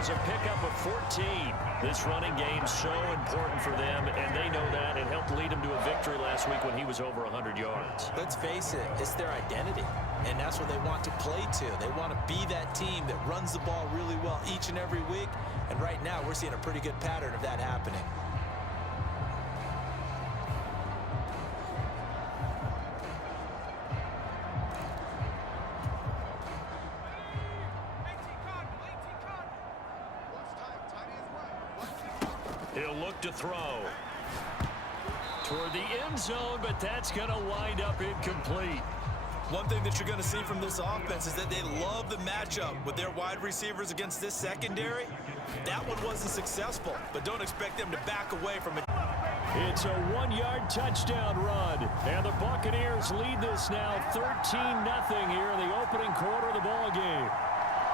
was a pickup of 14. This running game's so important for them, and they know that. It helped lead them to a victory last week when he was over 100 yards. Let's face it, it's their identity, and that's what they want to play to. They want to be that team that runs the ball really well each and every week, and right now we're seeing a pretty good pattern of that happening. He'll look to throw toward the end zone, but that's going to wind up incomplete. One thing that you're going to see from this offense is that they love the matchup with their wide receivers against this secondary. That one wasn't successful, but don't expect them to back away from it. It's a 1-yard touchdown run, and the Buccaneers lead this now 13-0 here in the opening quarter of the ball game.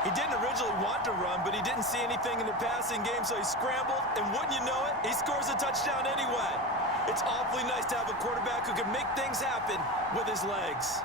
He didn't originally want to run, but he didn't see anything in the passing game, so he scrambled, and wouldn't you know it, he scores a touchdown anyway. It's awfully nice to have a quarterback who can make things happen with his legs.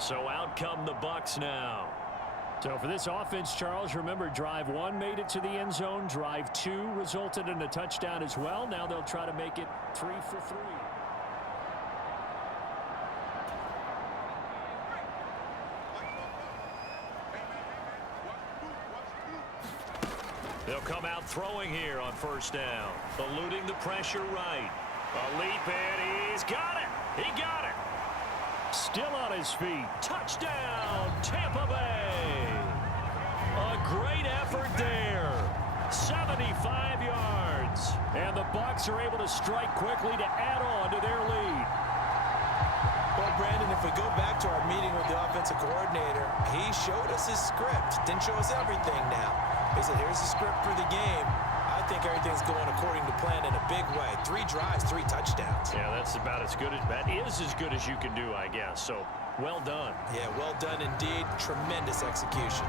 So out come the Bucs now. So for this offense, Charles, remember drive 1 made it to the end zone. Drive 2 resulted in a touchdown as well. Now they'll try to make it 3 for 3. They'll come out throwing here on first down. Eluding the pressure right. A leap in. He's got it. He got it. Still on his feet. Touchdown, Tampa Bay. A great effort there. 75 yards. And the Bucs are able to strike quickly to add on to their lead. Well, Brandon, if we go back to our meeting with the offensive coordinator, he showed us his script. Didn't show us everything now. He said, here's the script for the game. I think everything's going according to plan in a big way. 3 drives, 3 touchdowns. Yeah, that's about as good as that is as good as you can do, I guess. So, well done. Yeah, well done indeed. Tremendous execution.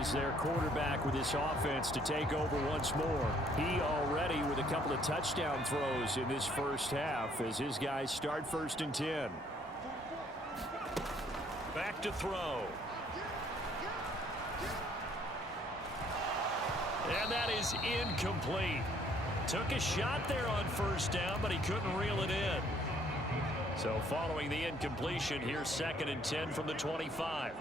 Is their quarterback with this offense to take over once more. He already with a couple of touchdown throws in this first half as his guys start 1st and 10. Back to throw. And that is incomplete. Took a shot there on first down, but he couldn't reel it in. So following the incompletion, here's 2nd and 10 from the 25.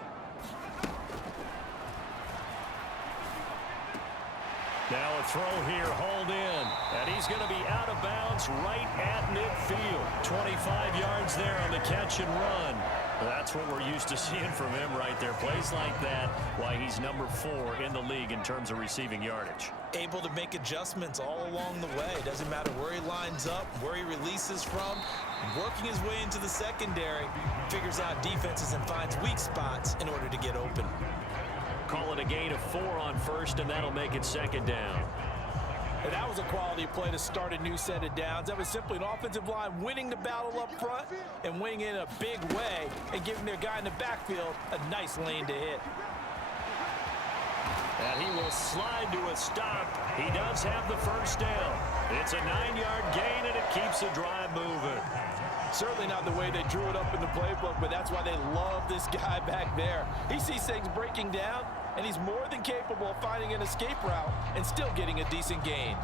Now a throw here, hauled in, and he's going to be out of bounds right at midfield. 25 yards there on the catch and run. That's what we're used to seeing from him right there. Plays like that, why he's number 4 in the league in terms of receiving yardage. Able to make adjustments all along the way. Doesn't matter where he lines up, where he releases from. Working his way into the secondary, figures out defenses and finds weak spots in order to get open. Call it a gain of 4 on first, and that'll make it 2nd down. And that was a quality play to start a new set of downs. That was simply an offensive line winning the battle up front and winning in a big way and giving their guy in the backfield a nice lane to hit. And he will slide to a stop. He does have the first down. It's a 9-yard gain, and it keeps the drive moving. Certainly not the way they drew it up in the playbook, but that's why they love this guy back there. He sees things breaking down, and he's more than capable of finding an escape route and still getting a decent gain.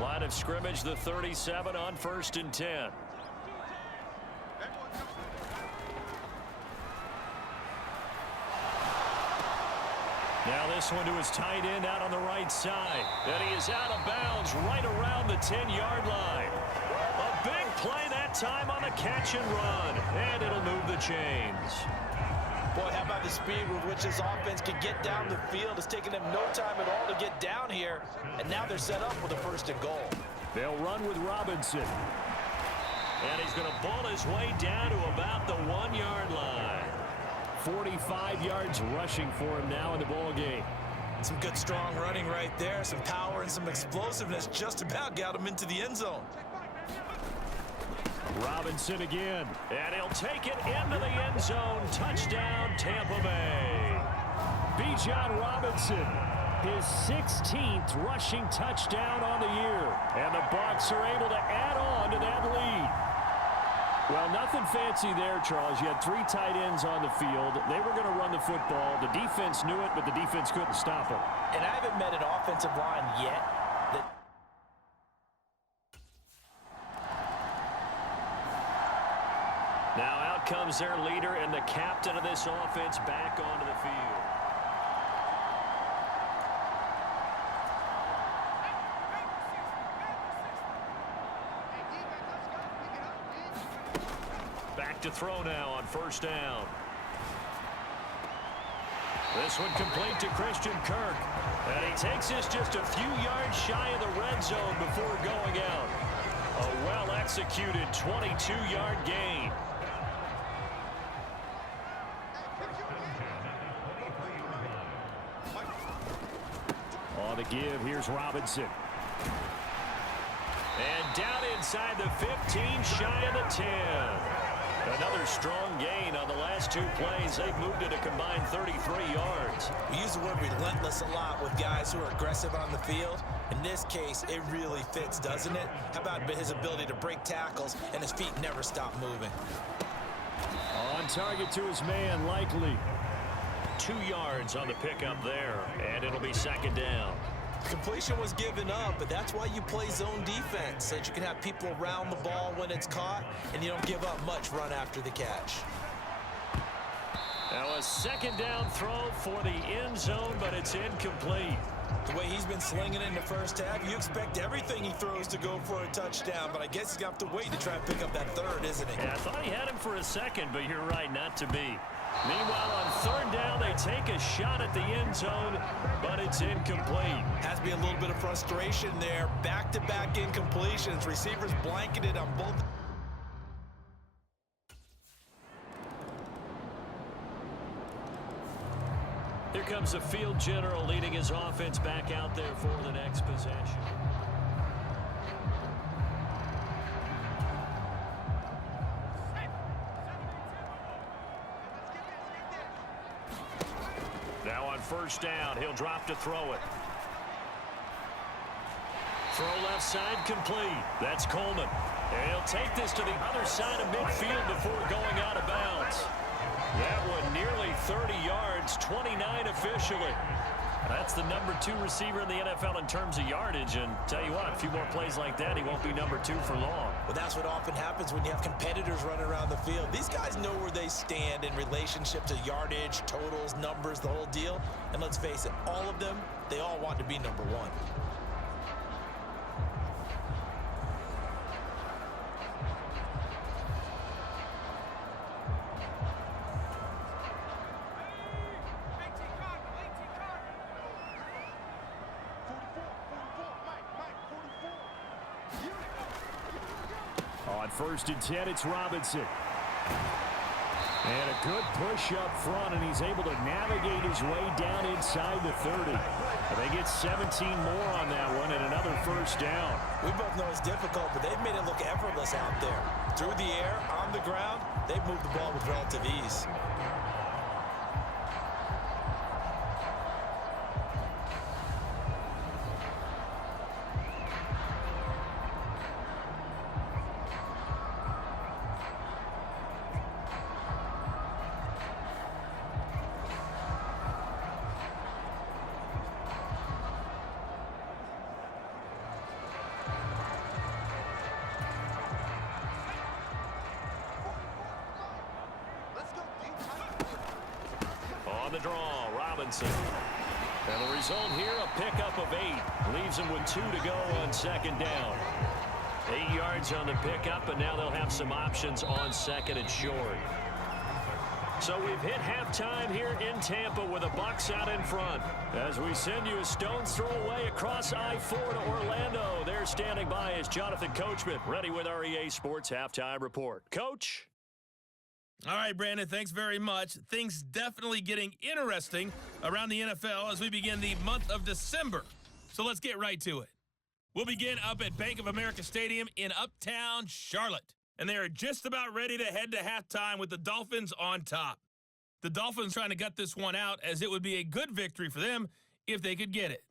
Line of scrimmage, the 37 on 1st and 10. Now this one to his tight end out on the right side. And he is out of bounds right around the 10-yard line. A big play that time on the catch and run. And it'll move the chains. Boy, how about the speed with which this offense can get down the field? It's taken them no time at all to get down here. And now they're set up with a 1st and goal. They'll run with Robinson. And he's going to ball his way down to about the 1-yard line. 45 yards rushing for him now in the ball game. Some good, strong running right there. Some power and some explosiveness just about got him into the end zone. Robinson again. And he'll take it into the end zone. Touchdown, Tampa Bay. Bijan Robinson, his 16th rushing touchdown on the year. And the Bucs are able to add on to that lead. Well, nothing fancy there, Charles. You had 3 tight ends on the field. They were going to run the football. The defense knew it, but the defense couldn't stop them. And I haven't met an offensive line yet that... Now out comes their leader and the captain of this offense back onto the field. Back to throw now on 1st down. This one complete to Christian Kirk. And he takes this just a few yards shy of the red zone before going out. A well-executed 22-yard gain. On the give, here's Robinson. And down inside the 15, shy of the 10. Another strong gain on the last 2 plays. They've moved it a combined 33 yards. We use the word relentless a lot with guys who are aggressive on the field. In this case, it really fits, doesn't it? How about his ability to break tackles and his feet never stop moving? On target to his man, likely. 2 yards on the pickup there, and it'll be 2nd down. Completion was given up, but that's why you play zone defense, so that you can have people around the ball when it's caught, and you don't give up much run after the catch. Now a 2nd down throw for the end zone, but it's incomplete. The way he's been slinging it in the first half, you expect everything he throws to go for a touchdown, but I guess he's going to have to wait to try and pick up that 3rd, isn't he? Yeah, I thought he had him for a second, but you're right, not to be. Meanwhile, on 3rd down, they take a shot at the end zone, but it's incomplete. Has to be a little bit of frustration there. Back-to-back incompletions. Receivers blanketed on both. Here comes the field general leading his offense back out there for the next possession. Now on 1st down, he'll drop to throw it. Throw left side complete. That's Coleman. And he'll take this to the other side of midfield before going out of bounds. That one nearly 30 yards, 29 officially. That's the number 2 receiver in the NFL in terms of yardage. And tell you what, a few more plays like that, he won't be number 2 for long. Well, that's what often happens when you have competitors running around the field. These guys know where they stand in relationship to yardage, totals, numbers, the whole deal. And let's face it, all of them, they all want to be number 1. On 1st and 10, it's Robinson. And a good push up front, and he's able to navigate his way down inside the 30. They get 17 more on that one and another first down. We both know it's difficult, but they've made it look effortless out there. Through the air, on the ground, they've moved the ball with relative ease. On the draw, Robinson. And the result here, a pickup of 8. Leaves him with 2 to go on second down. 8 yards on the pickup, and now they'll have some options on second and short. So we've hit halftime here in Tampa with the Bucs out in front. As we send you a stone's throw away across I-4 to Orlando. There standing by is Jonathan Coachman, ready with our EA Sports Halftime Report. Coach? All right, Brandon, thanks very much. Things definitely getting interesting around the NFL as we begin the month of December. So let's get right to it. We'll begin up at Bank of America Stadium in Uptown Charlotte. And they are just about ready to head to halftime with the Dolphins on top. The Dolphins trying to gut this one out as it would be a good victory for them if they could get it.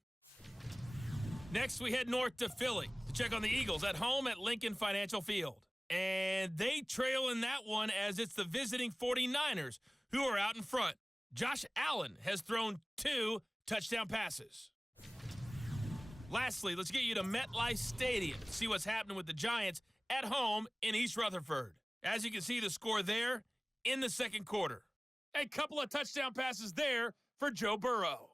Next, we head north to Philly to check on the Eagles at home at Lincoln Financial Field. And they trail in that one as it's the visiting 49ers who are out in front. Josh Allen has thrown 2 touchdown passes. Lastly, let's get you to MetLife Stadium to see what's happening with the Giants at home in East Rutherford. As you can see, the score there in the second quarter. A couple of touchdown passes there for Joe Burrow.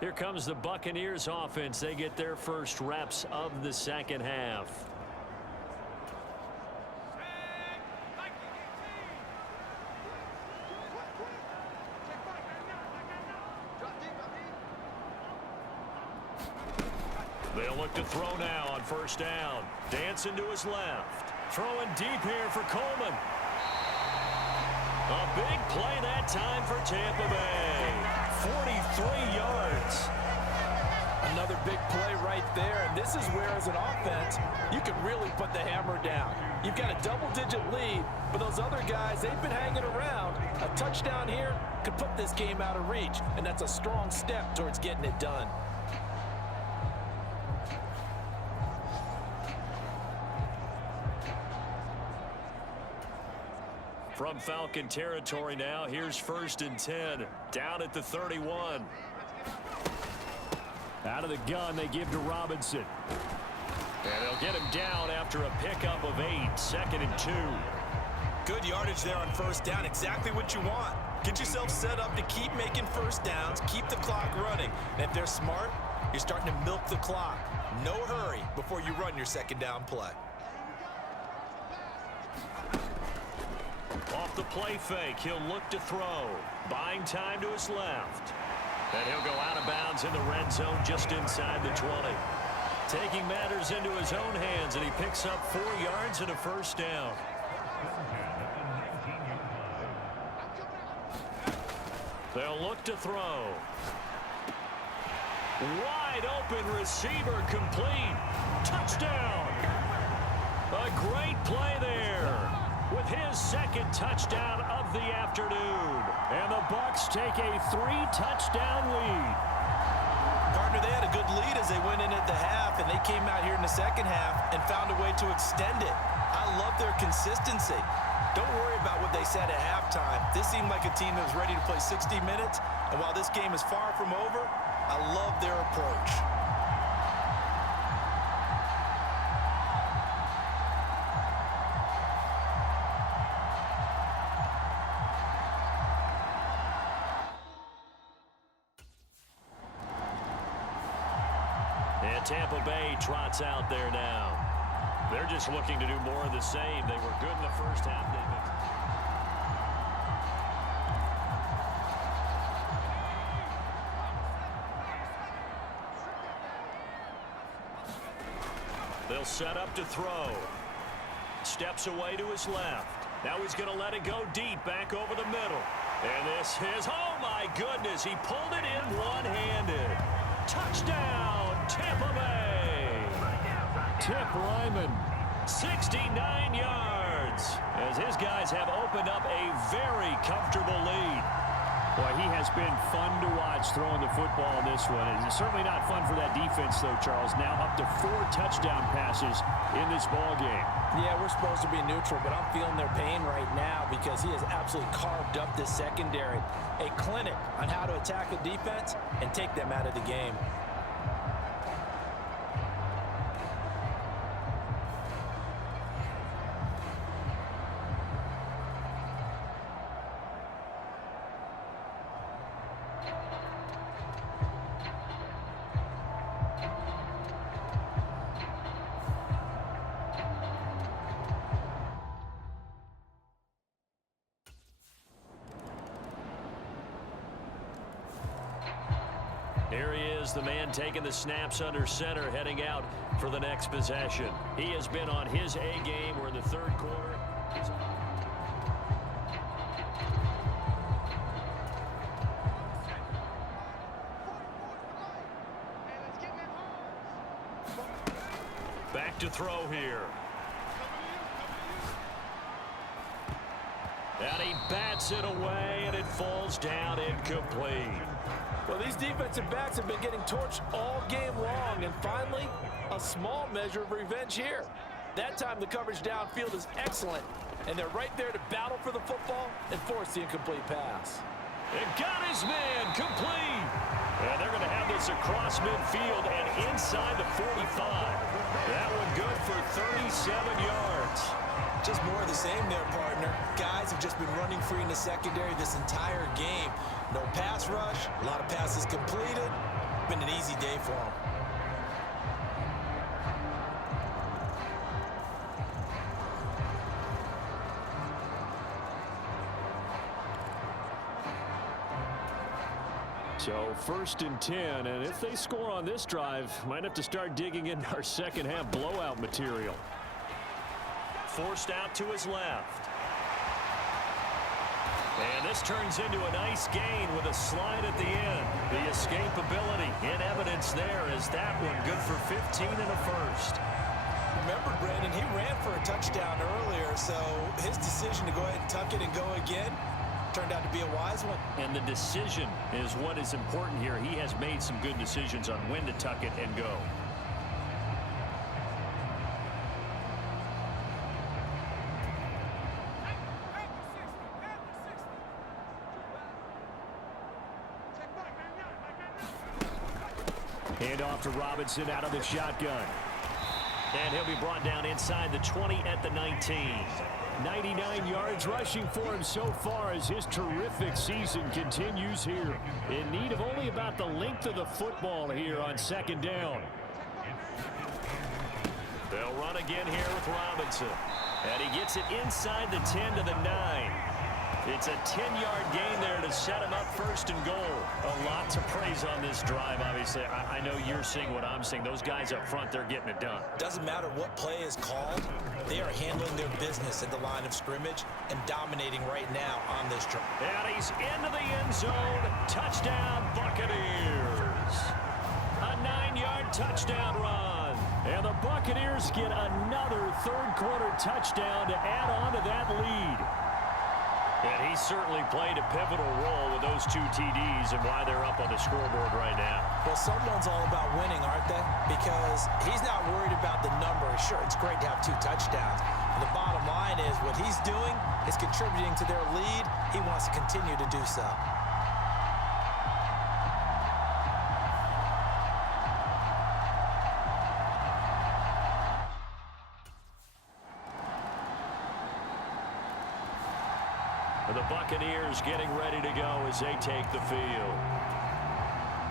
Here comes the Buccaneers offense. They get their first reps of the second half. They'll look to throw now on first down. Dancing to his left. Throwing deep here for Coleman. A big play that time for Tampa Bay. 43 yards. Another big play right there, and this is where, as an offense, you can really put the hammer down. You've got a double-digit lead, but those other guys, they've been hanging around. A touchdown here could put this game out of reach, and that's a strong step towards getting it done. From Falcon territory now, here's 1st and 10, down at the 31. Out of the gun, they give to Robinson. And they'll get him down after a pickup of 8, 2nd and 2. Good yardage there on first down, exactly what you want. Get yourself set up to keep making first downs, keep the clock running. And if they're smart, you're starting to milk the clock. No hurry before you run your second down play. Off the play fake, he'll look to throw. Buying time to his left. And he'll go out of bounds in the red zone just inside the 20. Taking matters into his own hands, and he picks up 4 yards and a first down. They'll look to throw. Wide open receiver complete. Touchdown. A great play there with his second touchdown of the afternoon. And the Bucs take a 3-touchdown lead. Partner, they had a good lead as they went in at the half, and they came out here in the second half and found a way to extend it. I love their consistency. Don't worry about what they said at halftime. This seemed like a team that was ready to play 60 minutes, and while this game is far from over, I love their approach. And Tampa Bay trots out there now. They're just looking to do more of the same. They were good in the first half. They'll set up to throw. Steps away to his left. Now he's going to let it go deep back over the middle. And this is, oh my goodness, he pulled it in one-handed. Touchdown, Tampa Bay. Tip Lyman, 69 yards, as his guys have opened up a very comfortable lead. Boy, he has been fun to watch throwing the football in this one. It's certainly not fun for that defense, though, Charles. Now up to 4 touchdown passes in this ball game. Yeah, we're supposed to be neutral, but I'm feeling their pain right now because he has absolutely carved up this secondary. A clinic on how to attack the defense and take them out of the game. Here he is, the man taking the snaps under center, heading out for the next possession. He has been on his A game. We're in the third quarter. Back to throw here. And he bats it away, and it falls down incomplete. Well, these defensive backs have been getting torched all game long, and finally, a small measure of revenge here. That time, the coverage downfield is excellent, and they're right there to battle for the football and force the incomplete pass. And got his man complete. And they're going to have this across midfield and inside the 45. That one good for 37 yards. Just more of the same there, partner. Guys have just been running free in the secondary this entire game. No pass rush, a lot of passes completed. Been an easy day for them. So 1st and 10, and if they score on this drive, might have to start digging into our second half blowout material. Forced out to his left. And this turns into a nice gain with a slide at the end. The escapability in evidence there is that one good for 15 and a first. Remember, Brandon, he ran for a touchdown earlier, so his decision to go ahead and tuck it and go again turned out to be a wise one. And the decision is what is important here. He has made some good decisions on when to tuck it and go. Handoff to Robinson out of the shotgun. And he'll be brought down inside the 20 at the 19. 99 yards rushing for him so far as his terrific season continues here. In need of only about the length of the football here on 2nd down. They'll run again here with Robinson. And he gets it inside the 10 to the 9. It's a 10-yard gain there to set him up first and goal. A lot to praise on this drive, obviously. I know you're seeing what I'm seeing. Those guys up front, they're getting it done. Doesn't matter what play is called. They are handling their business at the line of scrimmage and dominating right now on this drive. And he's into the end zone. Touchdown, Buccaneers. A 9-yard touchdown run. And the Buccaneers get another third-quarter touchdown to add on to that lead. And he certainly played a pivotal role with those 2 TDs and why they're up on the scoreboard right now. Well, someone's all about winning, aren't they? Because he's not worried about the number. Sure, it's great to have 2 touchdowns. But the bottom line is what he's doing is contributing to their lead. He wants to continue to do so. The Buccaneers getting ready to go as they take the field.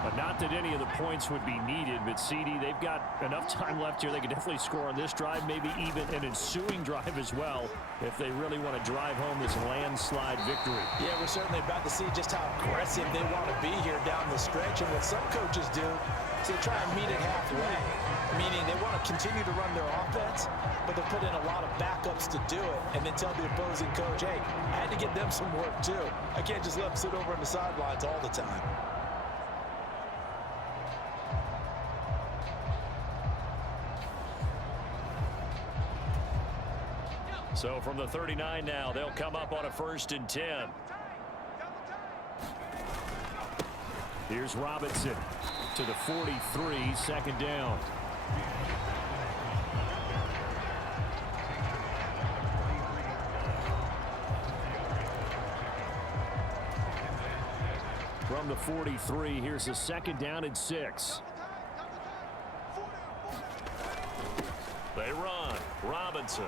But not that any of the points would be needed, but CD, they've got enough time left here. They can definitely score on this drive, maybe even an ensuing drive as well, if they really want to drive home this landslide victory. Yeah, we're certainly about to see just how aggressive they want to be here down the stretch. And what some coaches do is they try and meet it halfway, meaning they want to continue to run their offense, but they put in a lot of backups to do it and then tell the opposing coach, hey, I had to get them some work too. I can't just let them sit over on the sidelines all the time. So from the 39 now, they'll come up on a 1st and 10. Here's Robinson to the 43, second down. From the 43, here's a 2nd down and 6. They run. Robinson.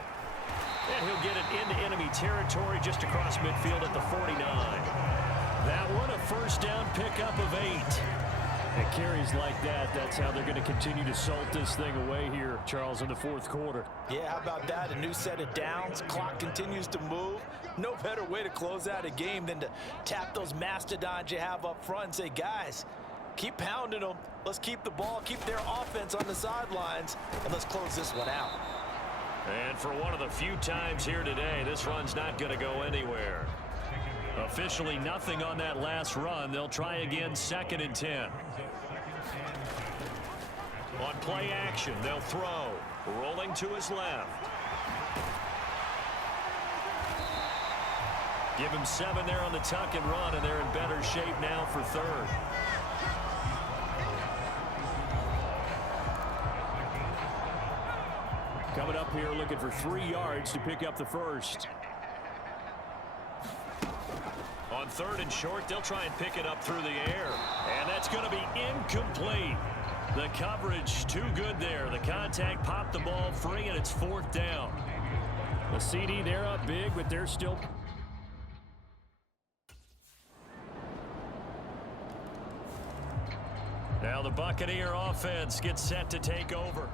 And he'll get it into enemy territory just across midfield at the 49. That one, a 1st down pickup of 8. It carries like that. That's how they're going to continue to salt this thing away here, Charles, in the 4th quarter. Yeah, how about that? A new set of downs. Clock continues to move. No better way to close out a game than to tap those mastodons you have up front and say, guys, keep pounding them. Let's keep the ball, keep their offense on the sidelines, and let's close this one out. And for one of the few times here today, this run's not going to go anywhere. Officially nothing on that last run. They'll try again, 2nd and 10. On play action, they'll throw. Rolling to his left. Give him 7 there on the tuck and run, and they're in better shape now for 3rd. Coming up here looking for 3 yards to pick up the 1st. On 3rd and short, they'll try and pick it up through the air. And that's going to be incomplete. The coverage too good there. The contact popped the ball free, and it's 4th down. The CD, they're up big, but they're still... Now the Buccaneer offense gets set to take over.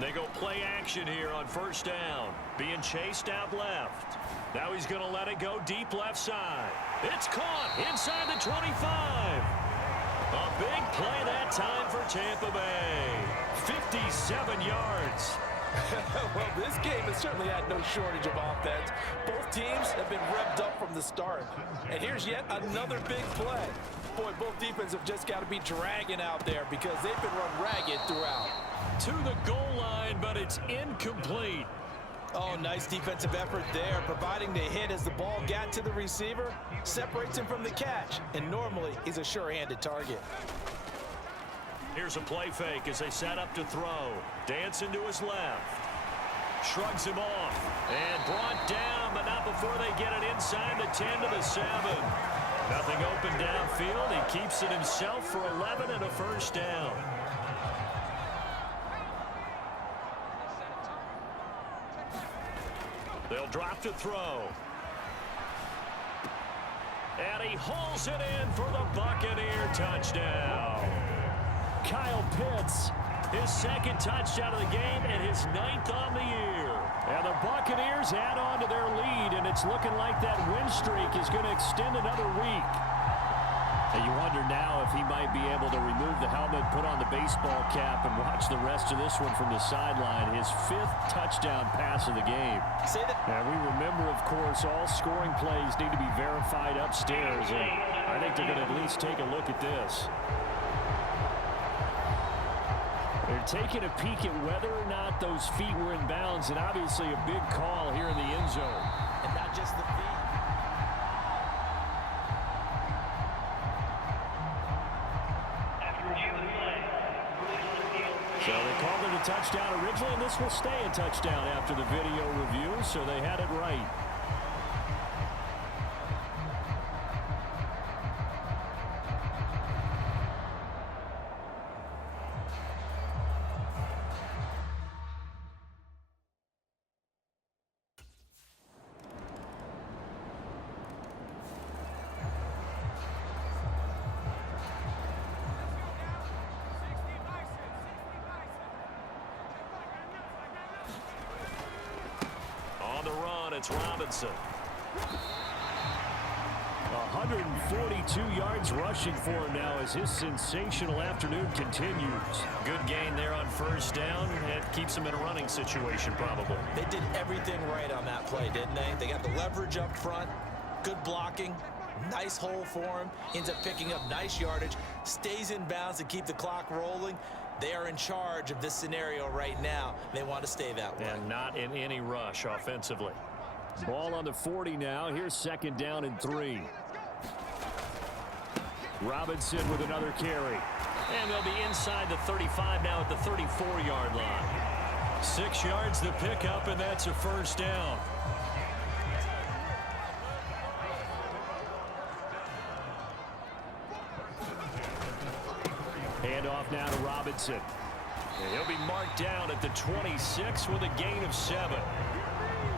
They go play action here on 1st down. Being chased out left. Now he's going to let it go deep left side. It's caught inside the 25. A big play that time for Tampa Bay. 57 yards. Well, this game has certainly had no shortage of offense. Both teams have been revved up from the start. And here's yet another big play. Boy, both defenses have just got to be dragging out there because they've been run ragged throughout. To the goal line, but it's incomplete. Oh, nice defensive effort there, providing the hit as the ball got to the receiver, separates him from the catch, and normally he's a sure-handed target. Here's a play fake as they set up to throw. Dancing to his left. Shrugs him off. And brought down, but not before they get it inside the 10 to the 7. Nothing open downfield. He keeps it himself for 11 and a 1st down. They'll drop to throw. And he hauls it in for the Buccaneer touchdown. Kyle Pitts, his second touchdown of the game and his 9th on the year. And the Buccaneers add on to their lead, and it's looking like that win streak is going to extend another week. And you wonder now if he might be able to remove the helmet, put on the baseball cap, and watch the rest of this one from the sideline. His 5th touchdown pass of the game. Say that. And we remember, of course, all scoring plays need to be verified upstairs, and I think they're going to at least take a look at this. They're taking a peek at whether or not those feet were in bounds, and obviously a big call here in the end zone. And not just the feet. So they called it a touchdown originally, and this will stay a touchdown after the video review, so they had it right. On the run, it's Robinson. 142 yards rushing for him now as his sensational afternoon continues. Good gain there on first down. It keeps him in a running situation, probably. They did everything right on that play, didn't they? They got the leverage up front, good blocking, nice hole for him, ends up picking up nice yardage, stays in bounds to keep the clock rolling. They are in charge of this scenario right now. They want to stay that way. And not in any rush offensively. Ball on the 40 now. Here's 2nd down and 3. Robinson with another carry. And they'll be inside the 35 now at the 34-yard line. 6 yards to pick up, and that's a first down. Handoff now to Robinson. And he'll be marked down at the 26 with a gain of 7.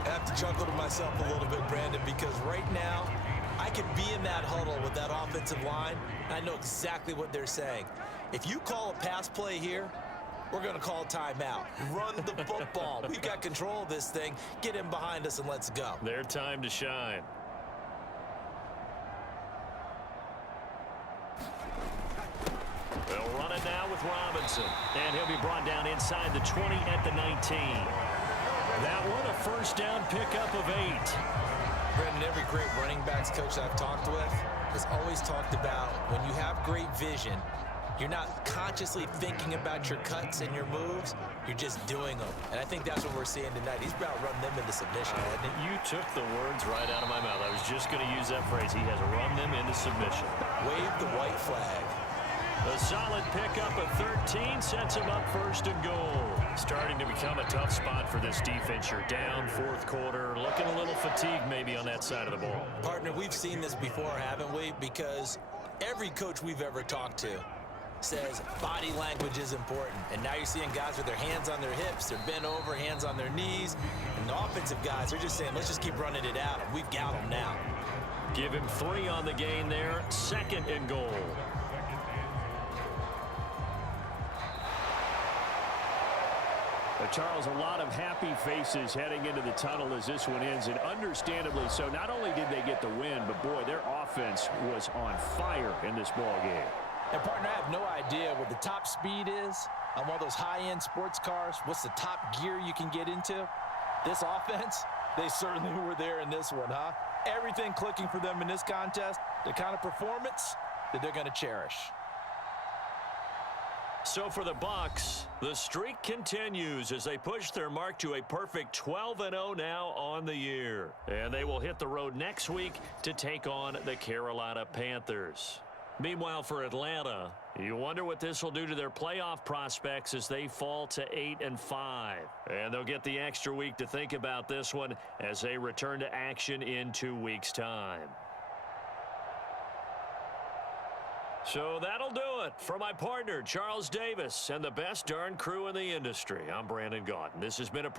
I have to chuckle to myself a little bit, Brandon, because right now I could be in that huddle with that offensive line, and I know exactly what they're saying. If you call a pass play here, we're going to call timeout. Run the football. We've got control of this thing. Get him behind us and let's go. Their time to shine. They'll run it now with Robinson. And he'll be brought down inside the 20 at the 19. That one a first down pickup of 8. Brandon, every great running backs coach I've talked with has always talked about when you have great vision, you're not consciously thinking about your cuts and your moves. You're just doing them. And I think that's what we're seeing tonight. He's about to run them into submission. You took the words right out of my mouth. I was just going to use that phrase. He has run them into submission. Wave the white flag. A solid pickup of 13 sets him up 1st and goal. Starting to become a tough spot for this defense. You're down 4th quarter, looking a little fatigued maybe on that side of the ball. Partner, we've seen this before, haven't we? Because every coach we've ever talked to says body language is important. And now you're seeing guys with their hands on their hips, they're bent over, hands on their knees. And the offensive guys are just saying, let's just keep running it out. And we've got them now. Give him 3 on the gain there. 2nd and goal. Charles, a lot of happy faces heading into the tunnel as this one ends, and understandably so. Not only did they get the win, but boy, their offense was on fire in this ball game. And partner, I have no idea what the top speed is on one of those high-end sports cars. What's the top gear you can get into? This offense, they certainly were there in this one, huh? Everything clicking for them in this contest, the kind of performance that they're going to cherish. So for the Bucs, the streak continues as they push their mark to a perfect 12-0 now on the year. And they will hit the road next week to take on the Carolina Panthers. Meanwhile, for Atlanta, you wonder what this will do to their playoff prospects as they fall to 8-5. And they'll get the extra week to think about this one as they return to action in 2 weeks' time. So that'll do it for my partner, Charles Davis, and the best darn crew in the industry. I'm Brandon Gaudin. This has been a